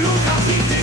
nunca sin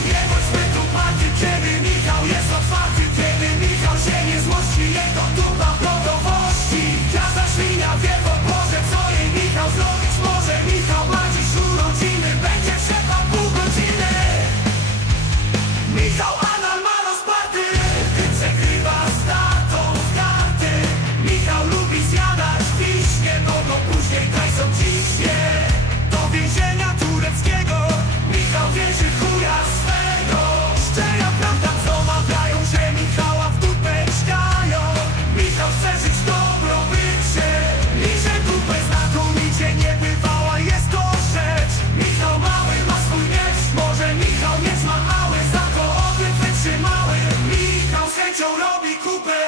Cięcią robi kupę?